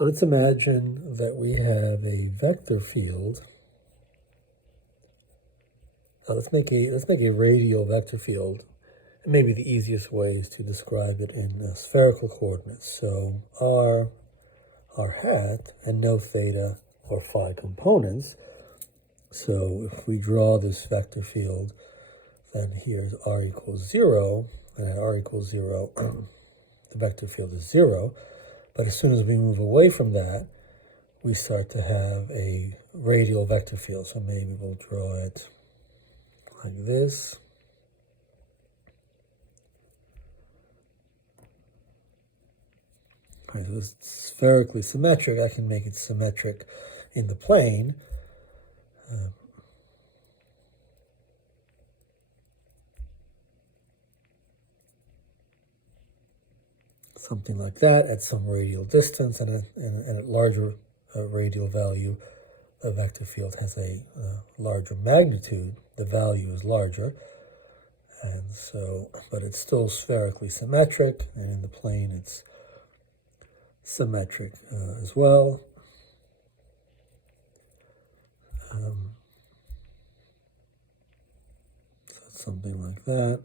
So let's imagine that we have a vector field. Let's make a radial vector field. And maybe the easiest way is to describe it in spherical coordinates. So r hat, and no theta or phi components. So if we draw this vector field, then here's r equals 0, and at r equals 0, the vector field is 0. But as soon as we move away from that, we start to have a radial vector field. So maybe we'll draw it like this. Right, so it's spherically symmetric. I can make it symmetric in the plane. Something like that at some radial distance, and at larger radial value, a vector field has a larger magnitude. The value is larger, and so, but it's still spherically symmetric, and in the plane it's symmetric as well. So it's something like that.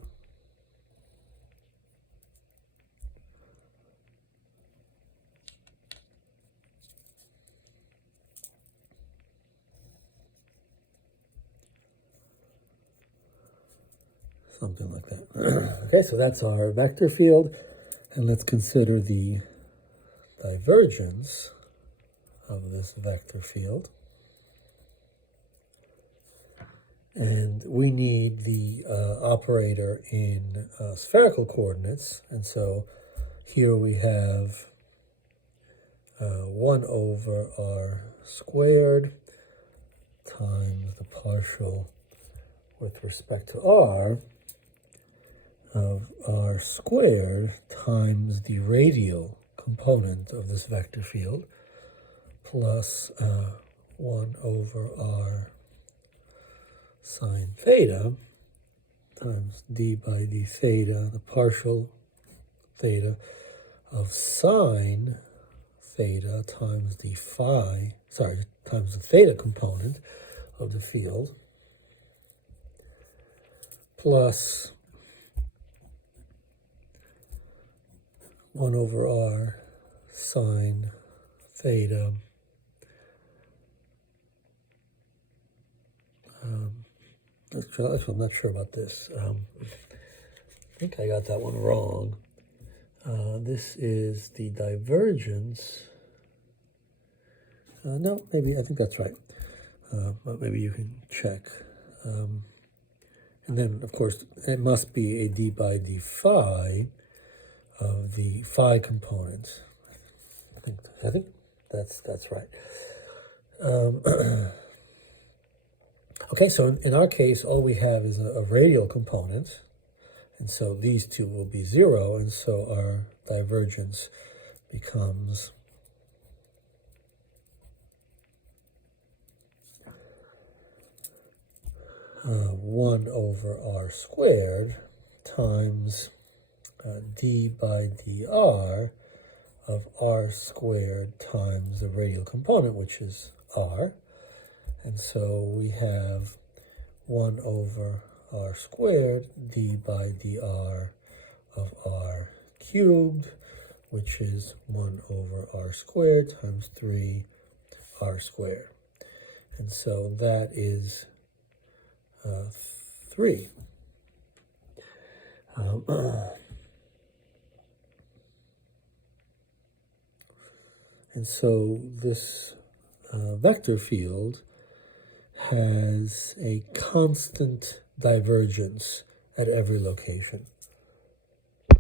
Something like that. Okay, so that's our vector field, and let's consider the divergence of this vector field. And we need the operator in spherical coordinates, and so here we have 1 over r squared times the partial with respect to r of r squared times the radial component of this vector field plus 1 over r sine theta times d by d theta, the partial theta of sine theta times the times the theta component of the field, plus 1 over r sine theta actually, I'm not sure about this. I think I got that one wrong. This is the divergence. No, maybe, I think that's right. But maybe you can check. And then, of course, it must be a d by d phi of the phi component. I think that's right. Okay, so in our case, all we have is a radial component, and so these two will be 0, and so our divergence becomes uh, 1 over r squared times d by dr of r squared times the radial component, which is r. And so we have 1 over r squared d by dr of r cubed, which is 1 over r squared times 3 r squared. And so that is 3. And so this vector field has a constant divergence at every location.